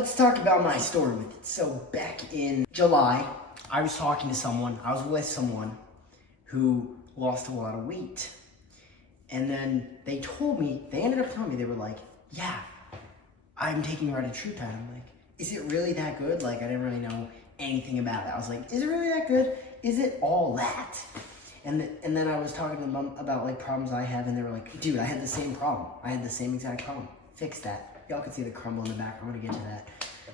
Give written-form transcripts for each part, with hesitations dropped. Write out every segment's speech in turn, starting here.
let's talk about my story with it. So back in July, I was talking to someone, I was with someone who lost a lot of weight. And then they ended up telling me, they were like, yeah, I'm taking retatrutide. I'm like, is it really that good? Like, I didn't really know anything about it. I was like, is it really that good? Is it all that? And then I was talking to them about like problems I have, and they were like, dude, I had the same problem. I had the same exact problem. Fix that. Y'all can see the crumble in the back. I'm gonna get to that.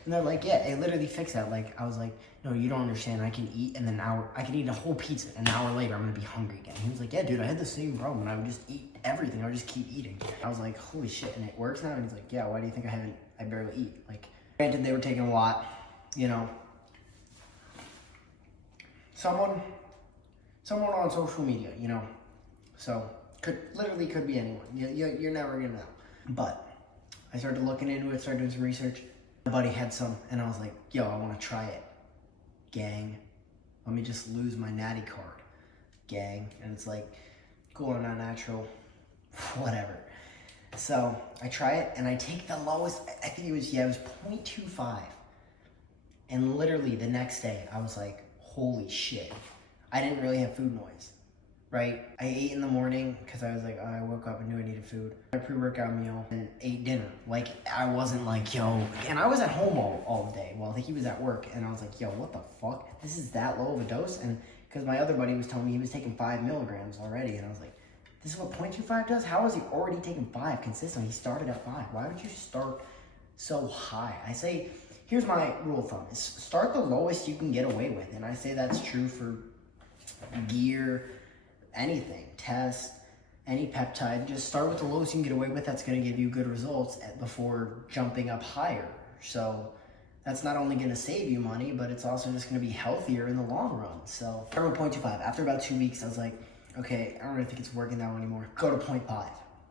And they're like, yeah, it literally fixed that. Like, I was like, no, you don't understand. I can eat, and then I can eat a whole pizza. An hour later, I'm gonna be hungry again. He was like, yeah, dude, I had the same problem, and I would just eat everything. I would just keep eating. I was like, holy shit, and it works now? And he's like, yeah, why do you think I barely eat? Like, granted, they were taking a lot, you know. Someone on social media, you know. So, could be anyone. You're never gonna know. But I started looking into it, started doing some research. My buddy had some, and I was like, yo, I want to try it. Gang, let me just lose my natty card. Gang. And it's like, cool, I'm not natural. Whatever. So I try it, and I take the lowest, I think it was 0.25. And literally the next day, I was like, holy shit. I didn't really have food noise. Right? I ate in the morning because I was like, oh, I woke up and knew I needed food. I pre-workout meal and ate dinner. Like, I wasn't like, yo, and I was at home all day while he was at work, and I was like, yo, what the fuck? This is that low of a dose? And because my other buddy was telling me he was taking 5 milligrams already, and I was like, this is what 0.25 does? How is he already taking 5 consistently? He started at 5. Why would you start so high? I say, here's my rule of thumb, is start the lowest you can get away with. And I say that's true for gear, anything, test, any peptide. Just start with the lowest you can get away with. That's going to give you good results before jumping up higher. So that's not only going to save you money, but it's also just going to be healthier in the long run. So I wrote 0.25. After about 2 weeks, I was like, okay, I don't really think it's working that well anymore. Go to 0.5.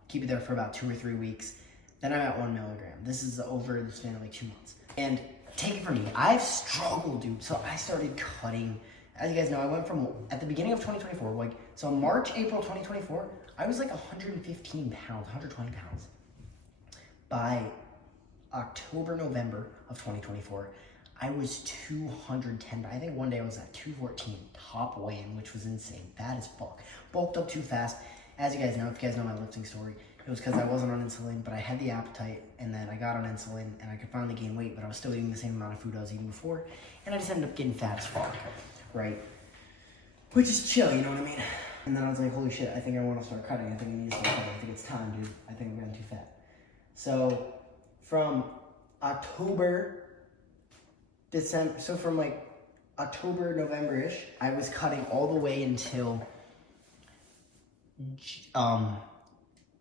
Keep it there for about 2 or 3 weeks. Then I'm at 1 milligram. This is over the span of like 2 months. And take it from me, I've struggled, dude. So I started cutting. As you guys know, I went from, at the beginning of 2024, so March, April 2024, I was like 115 pounds, 120 pounds. By October, November of 2024, I was 210. I think one day I was at 214, top weigh-in, which was insane. Fat as fuck. Bulked up too fast. As you guys know, if you guys know my lifting story, it was because I wasn't on insulin, but I had the appetite, and then I got on insulin, and I could finally gain weight, but I was still eating the same amount of food I was eating before, and I just ended up getting fat as fuck. Right? Which is chill, you know what I mean? And then I was like, holy shit, I think I want to start cutting. I think I need to start cutting. I think it's time, dude. I think I'm getting too fat. So from October, October, November-ish, I was cutting all the way until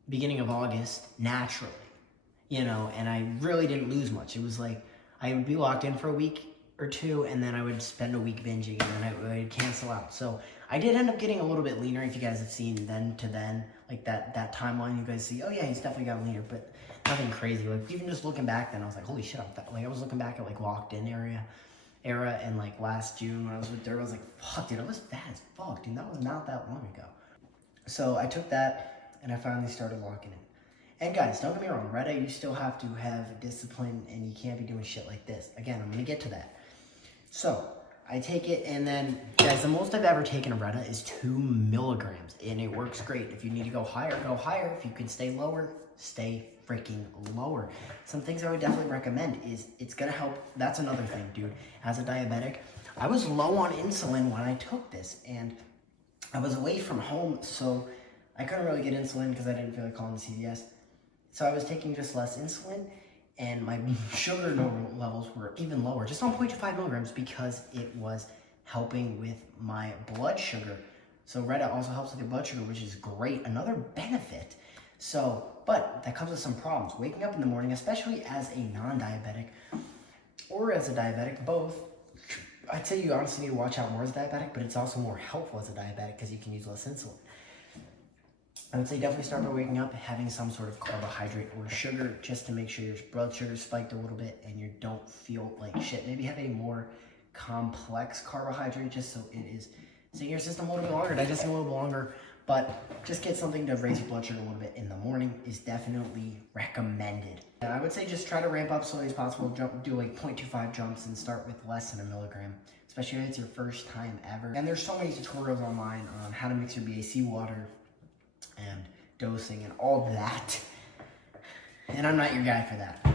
beginning of August, naturally. You know, and I really didn't lose much. It was like, I would be locked in for a week or 2, and then I would spend a week binging, and then I would cancel out. So I did end up getting a little bit leaner. If you guys have seen then to then, like that timeline, you guys see, oh yeah, he's definitely got leaner, but nothing crazy. Like, even just looking back then, I was like, holy shit, I was looking back at like locked in era, and like last June when I was with Derek, I was like, fuck, dude, I was fat as fuck, dude. That was not that long ago. So I took that, and I finally started locking in. And guys, don't get me wrong, RETA, you still have to have discipline, and you can't be doing shit like this. Again, I'm gonna get to that. So I take it, and then, guys, the most I've ever taken of RETA is 2 milligrams, and it works great. If you need to go higher, go higher. If you can stay lower, stay freaking lower. Some things I would definitely recommend is it's gonna help. That's another thing, dude. As a diabetic, I was low on insulin when I took this, and I was away from home, so I couldn't really get insulin because I didn't feel like calling the CVS. So I was taking just less insulin, and my sugar levels were even lower, just on 0.25 milligrams, because it was helping with my blood sugar. So RETA also helps with your blood sugar, which is great, another benefit. So, but that comes with some problems. Waking up in the morning, especially as a non-diabetic, or as a diabetic, both, I'd say you honestly need to watch out more as a diabetic, but it's also more helpful as a diabetic because you can use less insulin. I would say definitely start by waking up, having some sort of carbohydrate or sugar just to make sure your blood sugar spiked a little bit and you don't feel like shit. Maybe have a more complex carbohydrate just so it is staying in your system a little bit longer, digesting a little bit longer, But just get something to raise your blood sugar a little bit in the morning is definitely recommended. And I would say just try to ramp up slowly as possible. Do like 0.25 jumps and start with less than a milligram, especially if it's your first time ever. And there's so many tutorials online on how to mix your BAC water and dosing and all that. And I'm not your guy for that,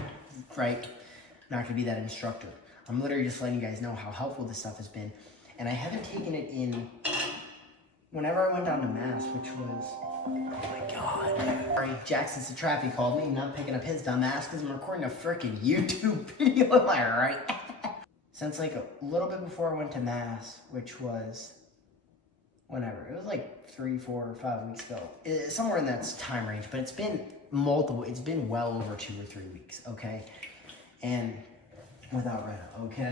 right? I'm not gonna be that instructor. I'm literally just letting you guys know how helpful this stuff has been. And I haven't taken it in whenever I went down to Mass, which was, oh my God. Sorry, Jackson Satrapi called me, not picking up his dumb ass because I'm recording a freaking YouTube video, am I right? Since like a little bit before I went to Mass, which was whenever, it was like 3, 4, or 5 weeks ago. Somewhere in that time range, but it's been it's been well over 2 or 3 weeks, okay? And without RETA, okay?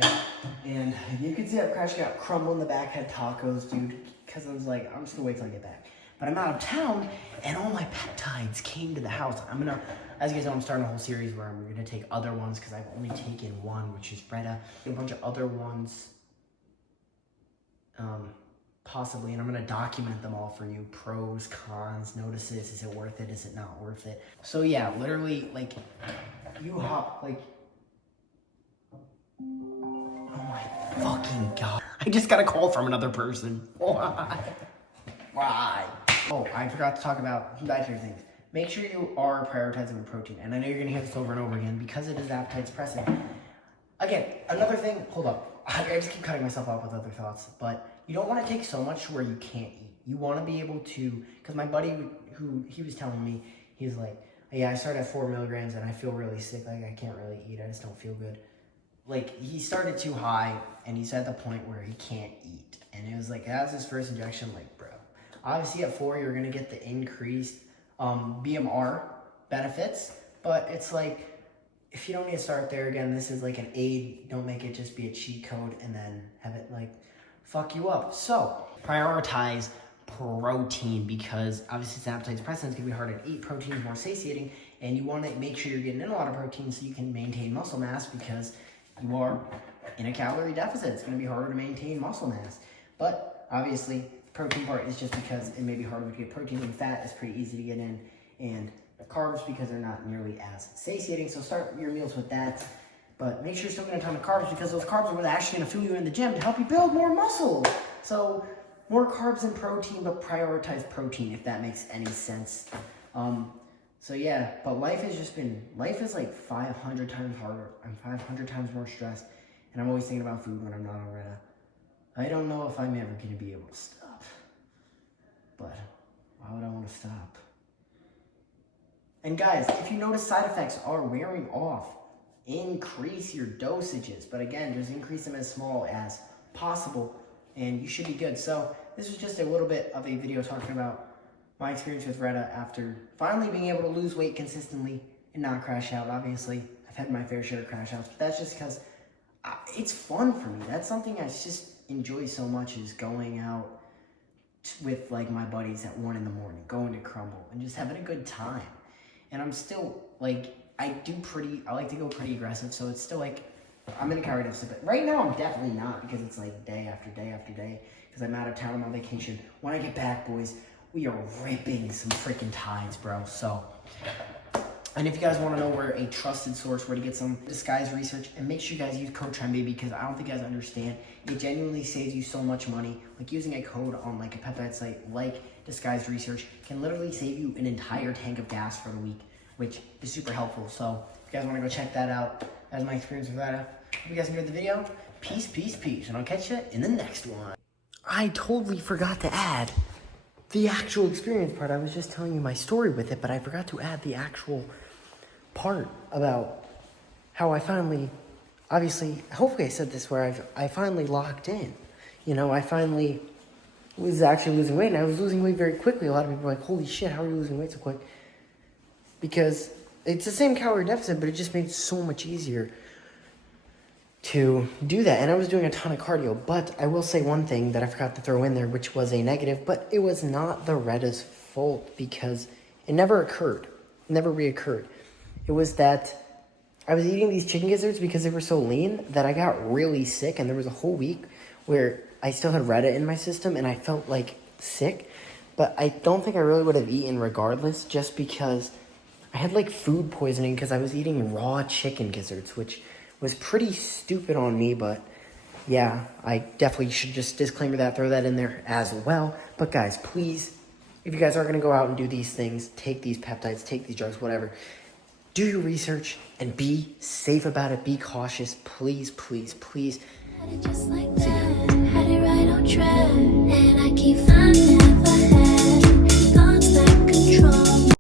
And you can see I've crashed out, crumble in the back, had tacos, dude, because I was like, I'm just gonna wait till I get back. But I'm out of town, and all my peptides came to the house. I'm gonna, as you guys know, I'm starting a whole series where I'm gonna take other ones, because I've only taken one, which is RETA, a bunch of other ones, possibly, and I'm gonna document them all for you. Pros, cons, notices, is it worth it, is it not worth it? So yeah, literally, like, you hop, like, oh my fucking God. I just got a call from another person. Why? Why? Oh, I forgot to talk about dietary things. Make sure you are prioritizing your protein. And I know you're gonna hear this over and over again because it is appetite suppressing. Again, another thing, hold up. I just keep cutting myself off with other thoughts, but you don't want to take so much where you can't eat. You want to be able to, because my buddy he was telling me, he was like, yeah, I started at 4 milligrams and I feel really sick, like I can't really eat, I just don't feel good. Like, he started too high, and he's at the point where he can't eat. And it was like, that was his first injection, like, bro. Obviously, at 4, you're going to get the increased BMR benefits, but it's like, if you don't need to start there, again, this is like an aid. Don't make it just be a cheat code and then have it, like, fuck you up. So, prioritize protein, because obviously it's appetite suppressant, it's going to be harder to eat. Protein is more satiating, and you want to make sure you're getting in a lot of protein so you can maintain muscle mass, because you are in a calorie deficit. It's going to be harder to maintain muscle mass. But obviously, the protein part is just because it may be harder to get protein, and fat is pretty easy to get in, and carbs because they're not nearly as satiating. So start your meals with that. But make sure you're still getting a ton of carbs, because those carbs are what are actually going to fuel you in the gym to help you build more muscle. So more carbs than protein, but prioritize protein, if that makes any sense. So yeah, but life is like 500 times harder. I'm 500 times more stressed, and I'm always thinking about food when I'm not on RETA. I don't know if I'm ever going to be able to stop, but why would I want to stop? And guys, if you notice side effects are wearing off, increase your dosages. But again, just increase them as small as possible, and you should be good. So this was just a little bit of a video talking about my experience with RETA after finally being able to lose weight consistently and not crash out. Obviously, I've had my fair share of crash outs, but that's just because it's fun for me. That's something I just enjoy so much, is going out with like my buddies at 1 in the morning, going to Crumble and just having a good time. And I'm still like, I like to go pretty aggressive, so it's still like, I'm in a calorie deficit, but right now I'm definitely not, because it's like day after day after day, because I'm out of town, I'm on vacation. When I get back, boys, we are ripping some freaking tides, bro. So, and if you guys want to know where a trusted source, where to get some disguised research, and make sure you guys use code TRENDBABY, because I don't think you guys understand. It genuinely saves you so much money. Like, using a code on like a peptide site like Disguised Research can literally save you an entire tank of gas for the week, which is super helpful. So if you guys want to go check that out, that's my experience with RETA. Hope you guys enjoyed the video. Peace, peace, peace, and I'll catch you in the next one. I totally forgot to add the actual experience part. I was just telling you my story with it, but I forgot to add the actual part about how I finally, obviously, hopefully I said this, where I finally locked in. You know, I finally was actually losing weight, and I was losing weight very quickly. A lot of people were like, holy shit, how are you losing weight so quick? Because it's the same calorie deficit, but it just made it so much easier to do that. And I was doing a ton of cardio, but I will say one thing that I forgot to throw in there, which was a negative, but it was not the RETA's fault, because it never occurred. It never reoccurred. It was that I was eating these chicken gizzards because they were so lean that I got really sick, and there was a whole week where I still had RETA in my system and I felt like sick, But I don't think I really would have eaten regardless, just because I had like food poisoning because I was eating raw chicken gizzards, which was pretty stupid on me. But yeah, I definitely should just disclaimer that, throw that in there as well. But guys, please, if you guys are going to go out and do these things, take these peptides, take these drugs, whatever, do your research and be safe about it. Be cautious. Please, please, please. Just like that, had it right on track, and I keep finding